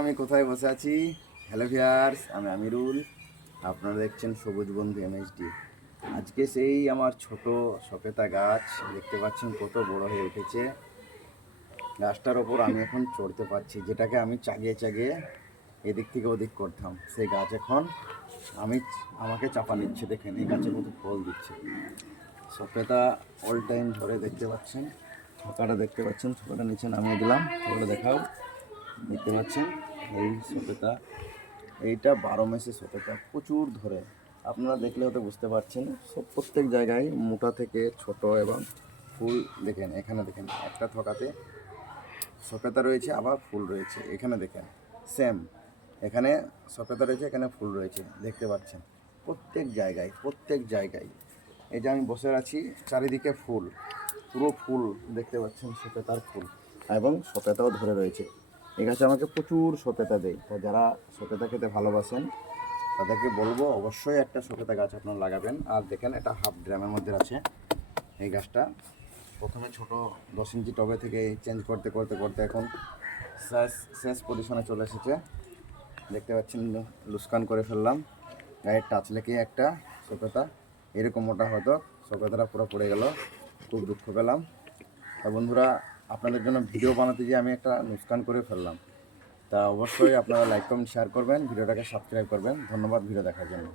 আমি কোথায় বসে আছি? হ্যালো ভিউয়ার্স, আমি আমিরুল। আপনারা দেখছেন সবুজ বন্ধু এমএইচডি। আজকে সেই আমার ছোট সপেতা গাছ দেখতে পাচ্ছেন কত বড় হয়ে উঠেছে। গাছটার ওপর আমি এখন চড়তে পারছি, যেটাকে আমি চাগিয়ে চাগিয়ে এদিক থেকে ওদিক করতাম। সেই গাছ এখন আমি আমাকে চাপা নিচ্ছে। দেখেন এই গাছে কত ফল দিচ্ছে। সপেতা অল টাইম ধরে দেখতে পাচ্ছেন। ছকাটা দেখতে পাচ্ছেন, ছকাটা নিচে নামিয়ে দিলাম, ছকাটা দেখাও। দেখতে পাচ্ছেন এই সপেতা, এইটা 12 মাসে সপেতা প্রচুর ধরে। আপনারা দেখলে হয়তো বুঝতে পারছেন, সব প্রত্যেক জায়গায় মোটা থেকে ছোট এবং ফুল। দেখেন এখানে, দেখেন একটা থকাতে সপেতা রয়েছে, আবার ফুল রয়েছে। এখানে দেখেন সেম, এখানে সপেতা রয়েছে, এখানে ফুল রয়েছে। দেখতে পাচ্ছেন প্রত্যেক জায়গায়, প্রত্যেক জায়গায়। এই যে আমি বসে আছি, চারিদিকে ফুল, পুরো ফুল দেখতে পাচ্ছেন, সপেতার ফুল এবং সপেতাও ধরে রয়েছে। এই গাছে আমাকে প্রচুর সপেতা দেয়। তো যারা সপেতা খেতে ভালোবাসেন তাদেরকে বলবো অবশ্যই একটা সপেতা গাছ আপনারা লাগাবেন। আর দেখেন এটা হাফ ড্রামের মধ্যে আছে এই গাছটা। প্রথমে ছোট 10 ইঞ্চি টবে থেকে চেঞ্জ করতে করতে করতে এখন শেষ পজিশনে চলে এসেছে। দেখতে পাচ্ছেন লুস্কান করে ফেললাম, গায়ের টাচ লেগে একটা সপেতা এরকম মোটা হতো, সপেতাটা পুরো পড়ে গেল। খুব দুঃখ পেলাম। তা বন্ধুরা, আপনাদের জন্য ভিডিও বানাতে গিয়ে আমি একটা নুকসান করে ফেললাম। তা অবশ্যই আপনারা লাইক কমেন্ট শেয়ার করবেন, ভিডিওটাকে সাবস্ক্রাইব করবেন। ধন্যবাদ ভিডিও দেখার জন্য।